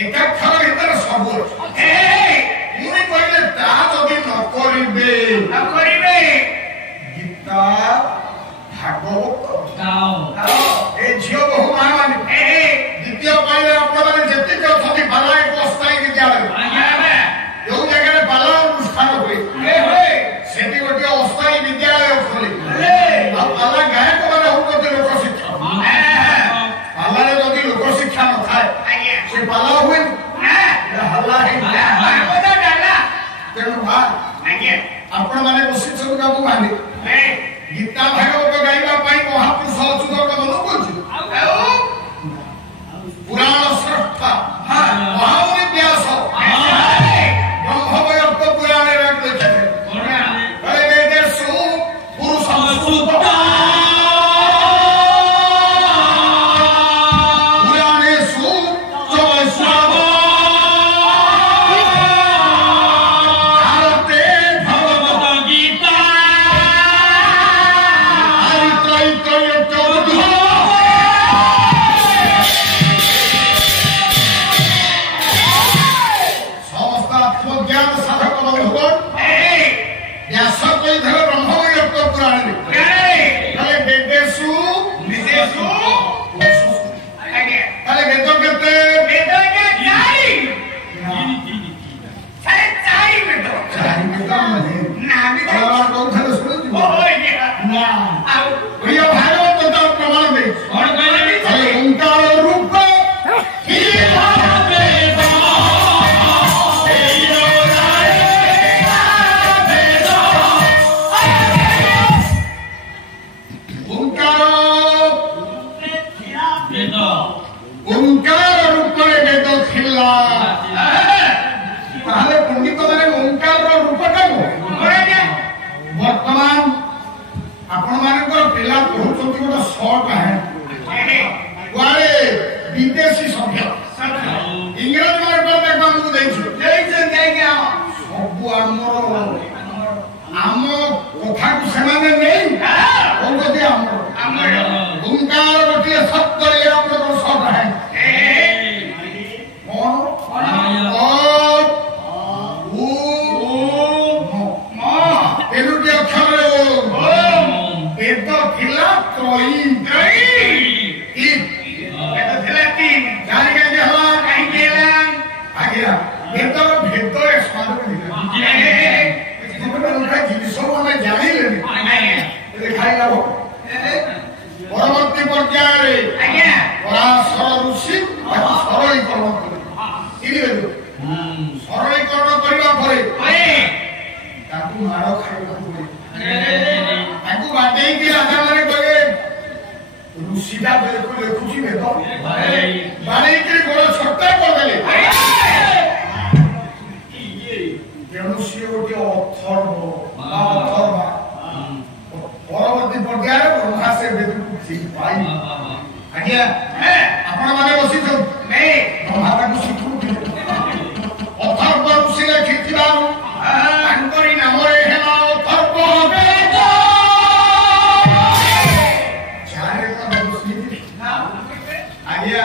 एकाक्षर भीतर सब मुझे कहले ता जदि न करिबे गीता भागवत ए झियो बहु मां माने द्वितीय पाइले आपण माने जति जो थी बाला एक अस्थायी विद्यालय जो जगह बाला अनुष्ठान हुए सेठी गोटे अस्थायी विद्यालय खोले बाला गायक माने होते लोक शिक्षा बाला जदि लोक शिक्षा न थाए से बाला हुए हल्ला है तेणु आपण माने बसी बाबू माने गीता भागवत गाइबा महापुरुष अच्युत मन बोलছি पुराण स्रष्टा महामुनि व्यास ब्रह्मवैवर्त पुराण लिखे पुरुष परवर्ती पर्याय पराशर ऋषि सरलीकरण सरलीकरण करने माड़ खाई बाटे राजा मैंने कहे ऋषिटा देखुची भेद बाड़े बड़ छोटा करदे तेणु सी गोटे अथर्वा परवर्ती पर्याय ब्रह्मा से वेद ठीक पाई आज्ञा आपण माने बसी ब्रह्मा को शिखु अथर्व ऋषि लिखिथिबा तांकरी नाम रे हेला अथर्व वेद चारे का बसी आज्ञा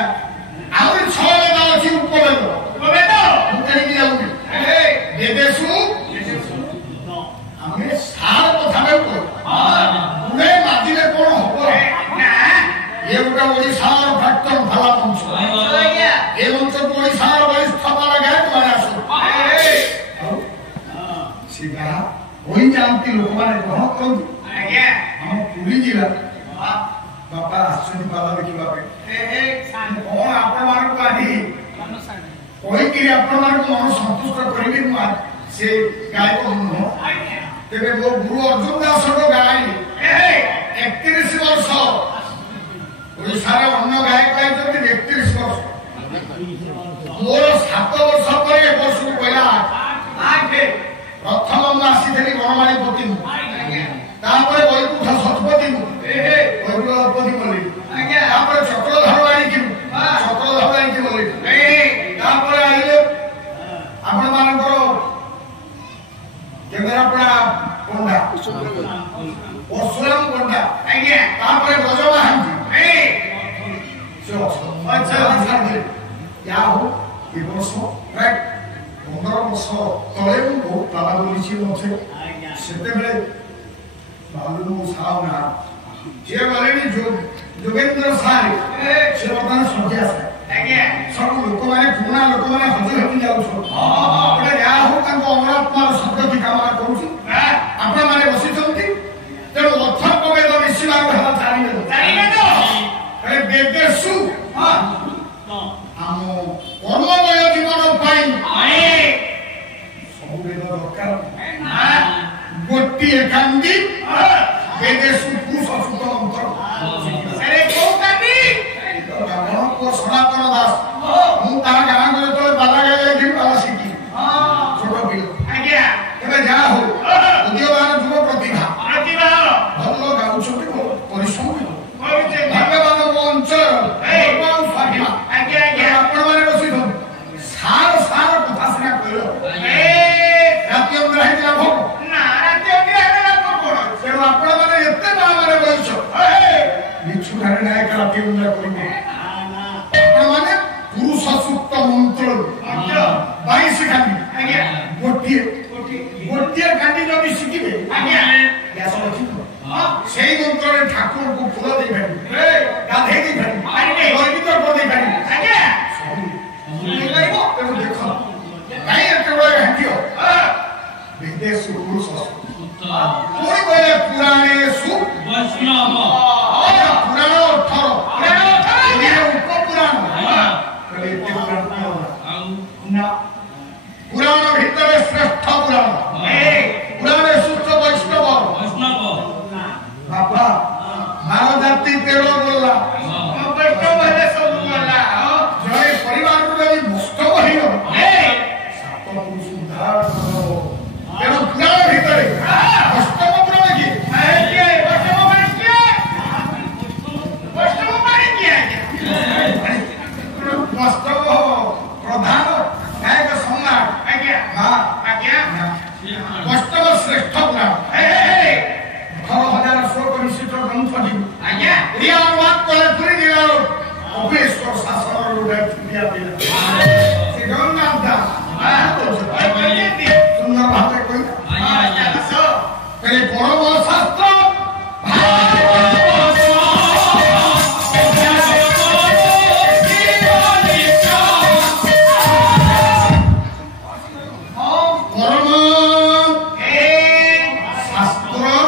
आउर छले ना अछि उपवेद मुतरी की जाऊ वेदेशु हमें सार कथा में को गुणे मादिले कोन हो ना ये उटा ओडिशार फैक्टर भला पंच ए मंच ओडिशार वरिष्ठ मारा गए माने आसो सीधा होई जानती लोक माने ग्रहण करन आज्ञा हम पुरी जिला बापा आश्चर्य पाला देखिबा पे कोन आपण मान को आनी कोई कि आपण मान को मन संतुष्ट करिबे से गाय को न तेरे वो गुरु अर्जुन दास को गाय 31 वर्ष ओडिशार अन्य गायक गायते 31 वर्ष मोर 7 वर्ष पर एक वर्ष पहला प्रथम मैं आसी बनमाणी पति तापर वैकुंठ सतपति वैकुंठ सतपति बोली चक्रधर आनी चक्रधर आनी बोली तापर आइले आपण मानकर केमेरापड़ा पंडा परशुराम पंडा तापर गज महांती वर्ष प्राय 15 वर्ष तले बहुत पाला बोली मत से बाबू साहब ना जे गले जोगेन्द्र सारे से बर्तमान सज्जा सब लोक मैंने पुणा लोक मैंने हजि हजि जाऊँ या हो अमरात्मार सद्गति कामना करुँच आपण मैंने बसी तेणु अथर्ववेद मिशिबार बेदेशु आम कर्ममय जीवन सब वेद दरकार गोटे कांदी बेदेशु पुरुष सुत मंत्र सनातन दास मु गाँ को बाला गाई बाला शिखी छोट पिला जा हो उद्योगान युव प्रतिभा भल गाँव परिश्रम भाग्यवान मो अंचल स्वाभिमा आपण मैंने बसी सार सार कथा सीना कह राति अंग्रह भोग तेणु आपण मैंने एत मैंने बस भिक्षु खाने नायक राति अंग्रह कर पुरुष सूक्त मंत्र 22 कांडी गोटे गोटे कांडी जब शिखे से मंत्र ठाकुर को फूल दे पारे गाधे दे पारे गर्वित कर दे पारे देख कहीं घाटी विदेश पुरुष कोई बोले पुराणे सु पुराण 18 पुराण भीतर श्रेष्ठ पुराण शुद्ध वैष्णव बापा 12 जाति 13 बोला वैष्णव हेले सब बोला जय परिवार को जब वैष्णव हिनो सात पुरुष उद्धार करो तेणु पुराण भीतर वैष्णव पुराण की वैष्णव वैष्णव प्रधान नायक सम्राट वैष्णव श्रेष्ठ पुराण 18,000 श्लोक विशिष्ट ग्रंथ अनुवाद कले पूरी जिला अभेश्वर शासन जगन्नाथ दास सुंदर भाव कही परम शास्त्र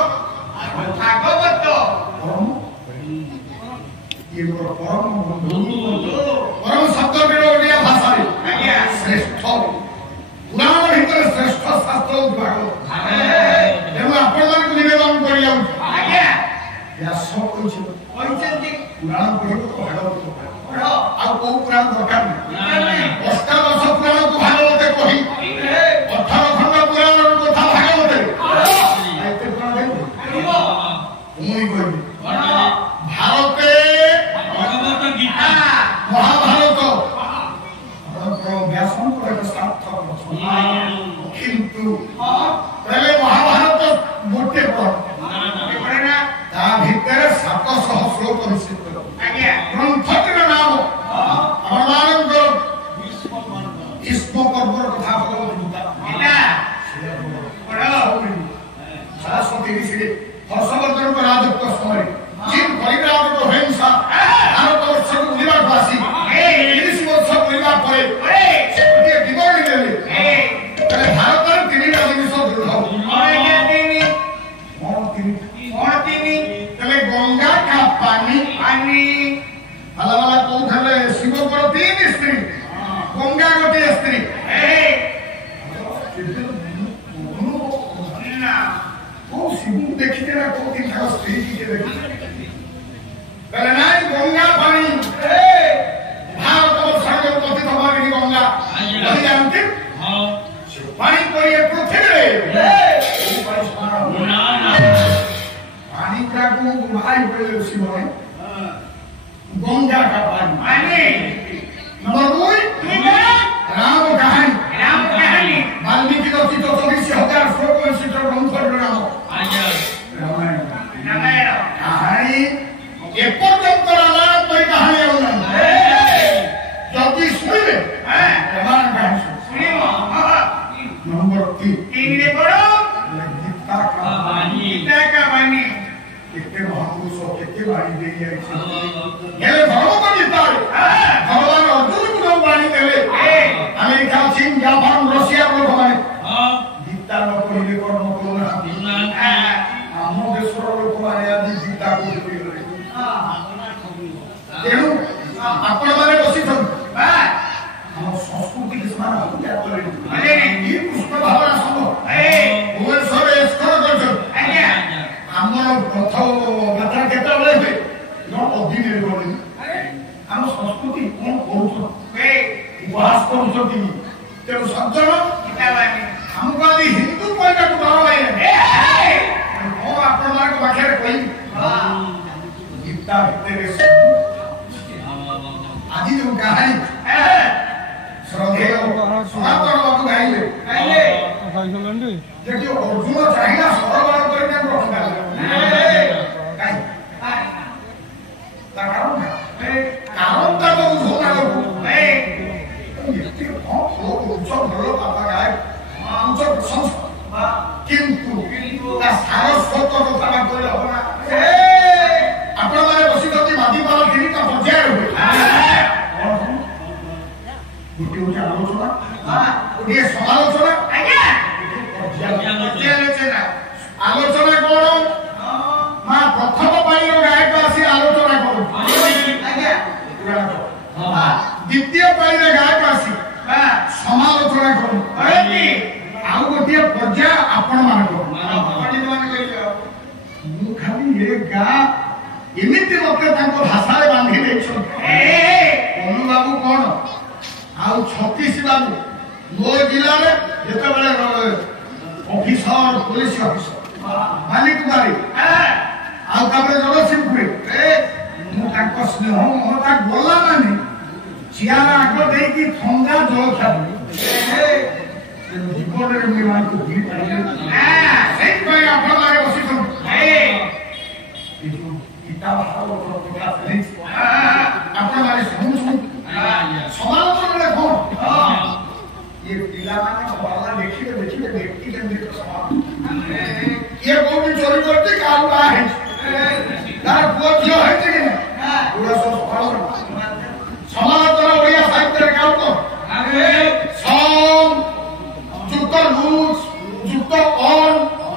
गंगा का पानी नंबर 2 राम कहानी वाल्मीकि रचित 24,000 श्लोक विशिष्ट ग्रंथ नाम रामायण कहानी एपर्यंत रामायण पर कहानी जदि शुणे रामायण महापुरुष केते बाणी दे जाइछे हेले धर्म जिताले भगवान अर्जुन को बाणी देले अमेरिका चीन जापान रशिया लोक माने गीता न पढ़िले कर्म करूना हम देशर लोक माने आदि गीता को पढ़िले तेणु आपण माने बसी हम संस्कृति के समान हो क्या करे अरे ये पुष्प भावना संग भुवनेश्वर स्तर करछन हमर प्रथम मात्रा केता बेले हे न अधीन रे बोली हम संस्कृति कोन करूछ उपहास करूछ कि तेरो सज्जन गीता बानी हम गादी हिंदू कोइटा को बाबा भाई ओ आपण मार को बाखे कोई गीता तेरे आज जो कहानी श्रद्धेय सनातन बाबू गाइले देखियो अर्जुन चाहिना सरवार करके रखना काई ता कारण ता तो उठोना लोग ये हो उच्च भलो बाबा गाय उच्च संस्था किंतु ता सारस्वत कथा कहले होना आपण माने बसी गति मादी माल किनी ता बजाय हो गुटी उठा आलोचना गुटी समालोचना आज्ञा आलोचना कोन मां प्रथम पाइर गायक आसी आलोचना करू आज्ञा द्वितीय पाइर गायक आसी समालोचना करू आउ गोटे पर्याय आपण मान को पंडित मान कहियो मु खाली ए गा एमिति मते ताको भाषा रे बांधी देछो कोनु बाबू कोन आउ 36 बाबू मो जिला रे जेते बेले ऑफिसर पुलिस ऑफिसर मालिक मारी आउ तापर जगतसिंहपुर मु ताको स्नेह मोटा बोला माने चियारा आको देई की ठंडा जल खाबी जीवन रे निर्माण को भी पाइले सेई कोई आपण मारे बसी छन गीता भाव प्रकाश नहीं आपण मारे सुन समालोचना रे कोन ये पिला माने बाला देखि व्यक्ति केंद्रित समाज ये कोन चोरी करते काम का है तार पोथियो है कि नहीं पूरा सब समालोचना ओडिया साहित्य रे काम को सम जुक्त लूज जुक्त ऑन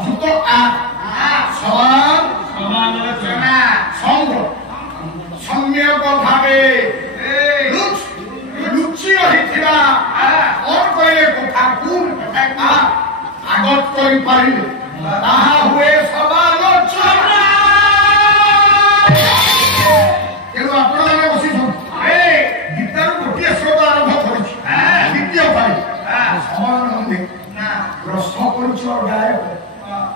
जुक्त आ समान समालोचना संग सम्यक भावे लुचि रहिथिबा और कोई कथा कोन कथा आगत करि पारिले ताहा हुए समालोचना केनो आपण माने बसी छन गीतार गोटे श्लोक आरंभ करिछि द्वितीय भाई समान नंदे प्रश्न परिचय गायक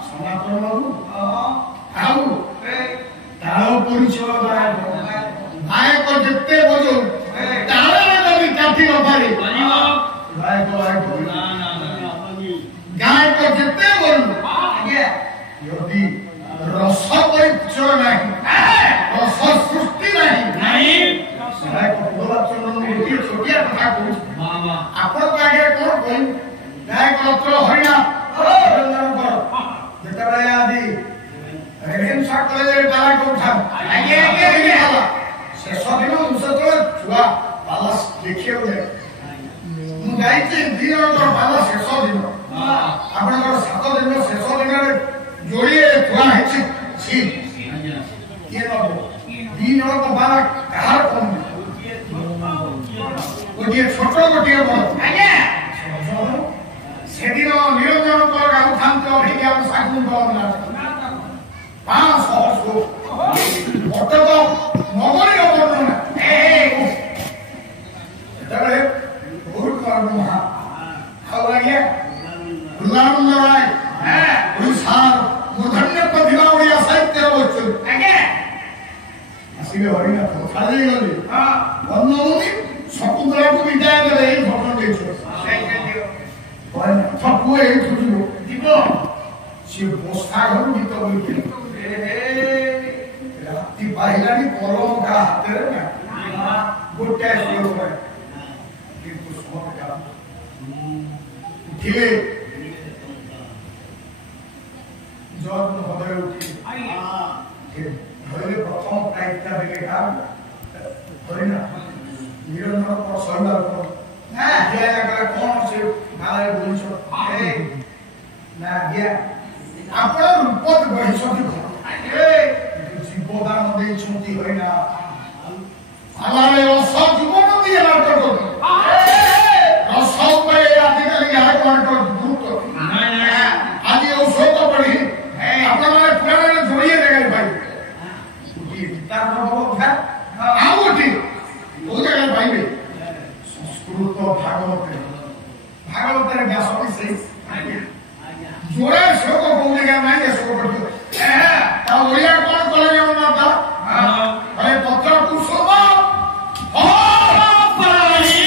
सनातन बाबू आउ ताल परिचय गायक गायक जिते बजो ताल में काफी न पारे गायक गायक जिते बोल यदि रस परिचय नहीं रस सृष्टि नहीं गायक बोला चंद्र गोटे छोटिया कथा कहू आपण आगे कोन कोन गायक रत्न हरिना जेते बेले आदि रेभेन्सा कॉलेज डाला को उठा आगे शेष दिन मुसे तो छुआ पालास देखियो जे मु गाइते दिन और पाला शेष दिन आपनकर 7 दिन शेष दिन रे जोड़िए थुआ हेछि छी ये बाबू दिन और बारा कहार कोन गोटे छोट गोटे बड़ आगे सेदिन निरंजन को गाउ थांत अभिज्ञान सागुन बना 500 অত্যন্ত নগরীয় বর্ণনা এটারে বহুত কারণ মহা আওয়াগে গুলাম রায় উসার মূর্ধন্য প্রতিভা ওড়িয়া সাহিত্যের বচন আগে আসিবে হরিনা খালি গলি বন্ধুনি শকুন্তলাকে বিদায় দেবে এই ঘটনা দেখছো সেইটা দিও বল ঠাকু এই ছুটিও দিব সে বস্তা ঘর ভিতর বলি राती बाहिलानी कलम का हाथ रे ना गोटे स्वर है किंतु स्वर का उठिले जब हृदय उठी ধরে প্রথম প্রাইজটা দিলে কার ধরে না নিরঞ্জন পর সহিবার পর হ্যাঁ দিয়া লাগা কোন সে ভালে বলিছ না দিয়া ଆପଣ ରୂପ ବହିଛନ୍ତି ଜୀବଦାନ ଦେଇଛନ୍ତି ହଇନା ଆଲାରେ ରସ ଜୀବନ ଦିଏ ନାଟକ ରସ ଉପରେ ଆଜିକାଲି ଏହା କଣ ଗୁରୁତ୍ୱ ଆଜି ଔଷଧ ପଢି ଆପଣମାନେ ପୁରାଣରେ ଯୋଡ଼ିଏ ଜାଗାରେ ପାଇବେ ଗୋଟିଏ ଗୀତାର କଥା ଆଉ ଗୋଟିଏ କୋଉ ଜାଗାରେ ପାଇବେ ସଂସ୍କୃତ ଭାଗବତରେ ବ୍ୟାସ ବି ସେଇ जोड़े शोक बोलने का नहीं है शोक पढ़ो ता ओरिया कौन कले ना था अरे पत्र कुसुम हो पानी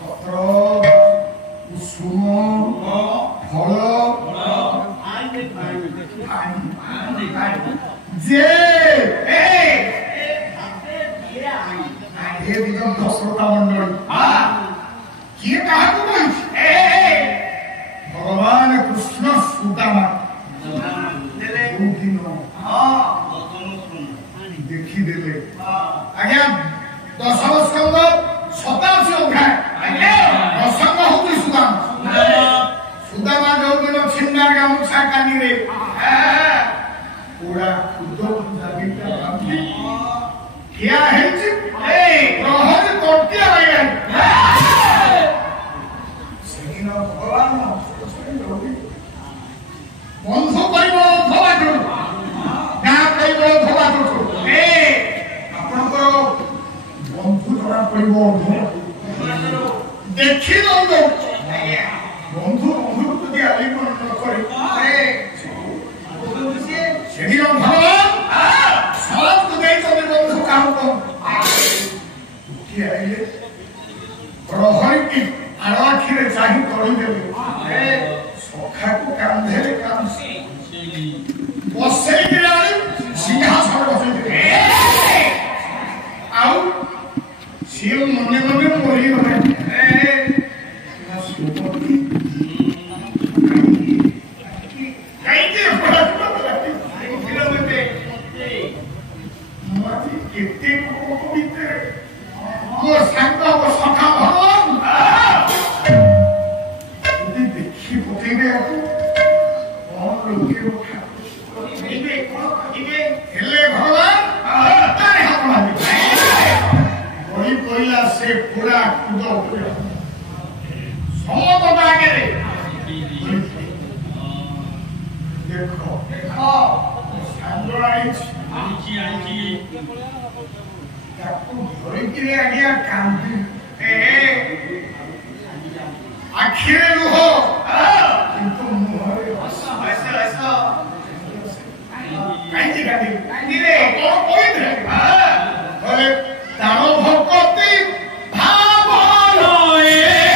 पत्र कुसुम फल जे श्रोता मंडल किए कहा भगवान कृष्ण सुदामा देखी देले आज्ञा दशम स्कंद 87 अध्याय प्रसंग होती सुदामा जो दिन छिन्ना गामुछा कानी रे पूरा खुद क्या है प्रहरी कोटिया आए सेदिन भगवान बंधु परिबल अथवा जो गाँ परिबल अथवा जो आपनकर बंधु जरा परिबल देखि दो बंधु बंधु प्रति आलिंगन न करे सेदिन भगवान समाज को देई तो बंधु काम को प्रहरी की आखिरे चाही करीदेले सखा को कांधे काम बसे सिंहासन बसे आउ सी मने मने मरी गले आखिरे लुह किंतु मुहरे कहीं रे कौन कोई थे बोले तारो भक्ति भाव लोए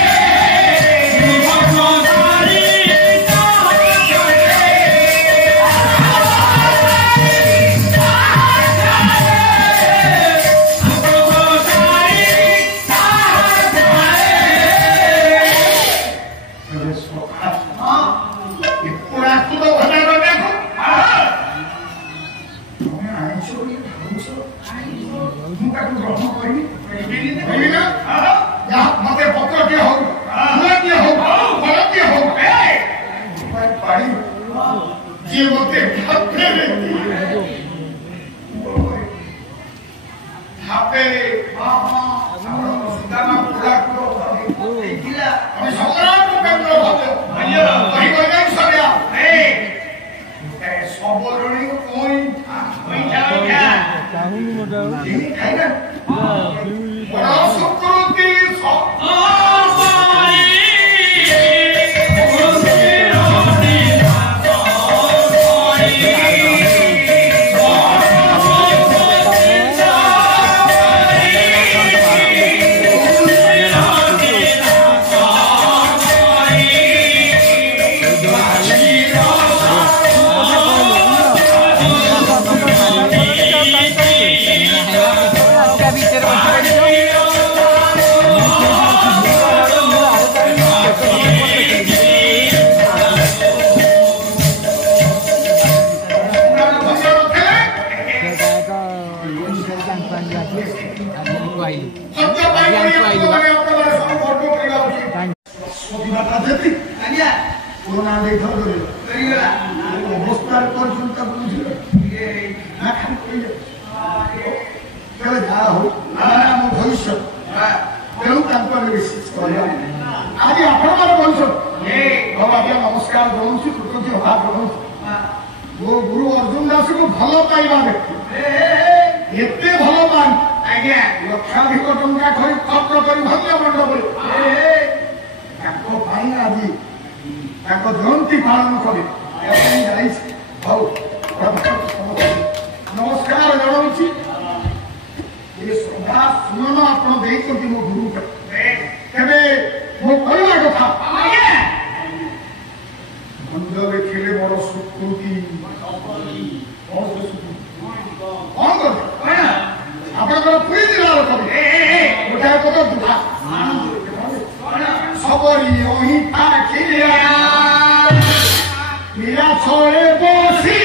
बाटा देती पुराना देखा अवस्था करता बुझे ना खाली कहे जहाँ हो आम भविष्य तेणु विशेष कहला आज आपण मैंने भविष्य बाबा नमस्कार जनाऊँ कृतज्ञ भाव जनाऊँ मो गुरु अर्जुन दास को भल पाइबा व्यक्ति एत भल पानी लक्षाधिक टंका खर्च कर भव्य मंडप आज जयंती पालन कर नमस्कार जनाऊँ ये श्रद्धा सुमन आप मो गुरु तेरे मो कहला कथा मंद देखिले बड़ सुकृति कौन कर पुरी जिला गोटे कथा दुखा सबरी अहिंसा मीरा छे बसी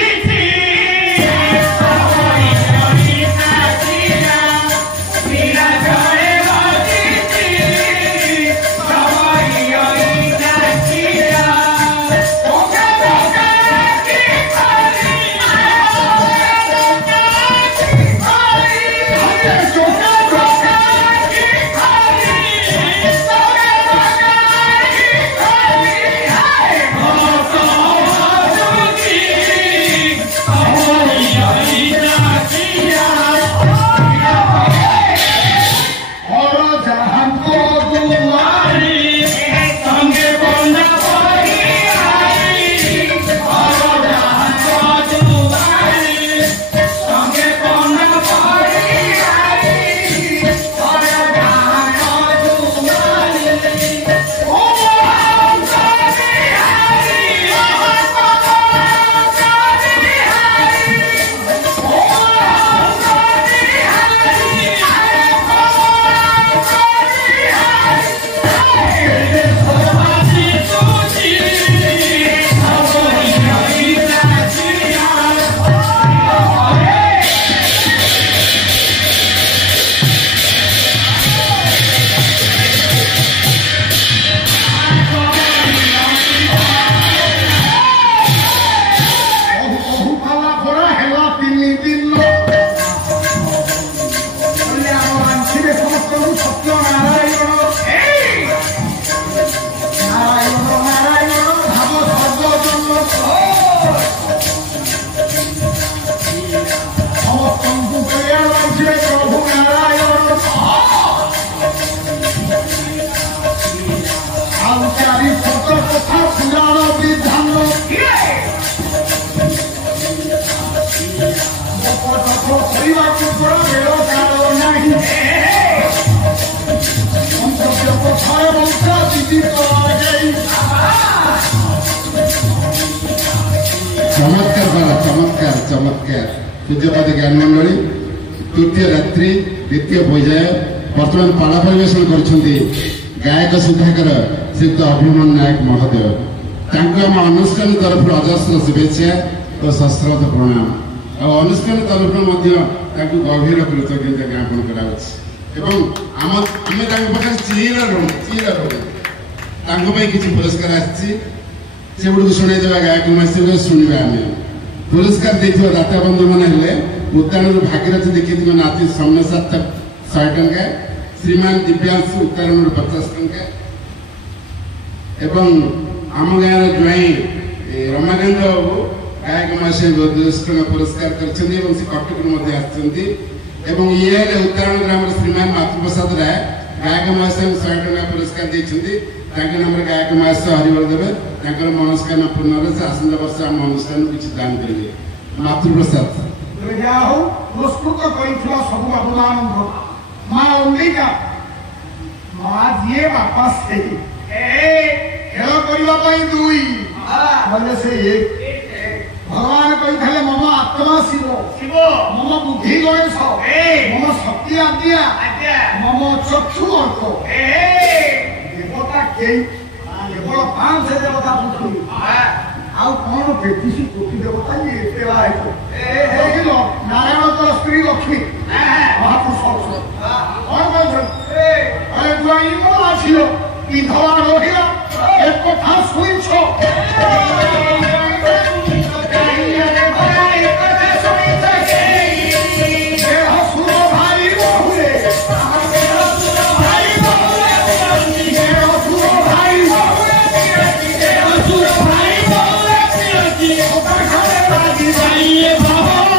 चमत्कार चमत्कार पूज्यपाद ज्ञान मंडली तृतीय रात्रि द्वितीय पर्याय बर्तमान पाला परिवेशन कर गायक सुधाकर श्रीयुक्त अभिमन्यु नायक महोदय आम अनुष्ठान तरफ अजस्र शुभेच्छा और सश्रद्ध प्रणाम और अनुष्ठान तरफ गभीर कृतज्ञता ज्ञापन करा चीरा किसी पुरस्कार आगुड़ शुणी गायक मासी शुणा आम पुरस्कार देखिए दाता बंधु मैंने उत्तारण भागीरथी देखिए नाती समनसात 100 टंका श्रीमान दिव्यांशु उत्तारण 50 टंका एवं आम गाँव ज्वाई रमाकांत बाबू गायक मासी 200 टंका पुरस्कार कर कटक ये उत्तारण ग्राम श्रीमान मातृप्रसाद राय गायक मासी 100 टंका पुरस्कार देते नाम गायक मासी हरिबल देवे मनस्कामना पूर्ण से आसंता वर्ष आम अनुष्ठान किसी दान करेंगे मातृप्रसाद पुरस्कृत सब बाबूदान माँ अंबिका माँ जी बापा से खेल करने दुई से एक भगवान कही मम आत्मा शिव मम बुद्धि गणेश मम शक्ति आज्ञा मम चक्षु अर्थ देवता केवल 5 देवता पृथ्वी आउ कौन 33 कोटी देवता ये नारायण स्त्री लक्ष्मी महापुरुष कौन कहते विधवा रहा এক কথা শুনছ Yeah.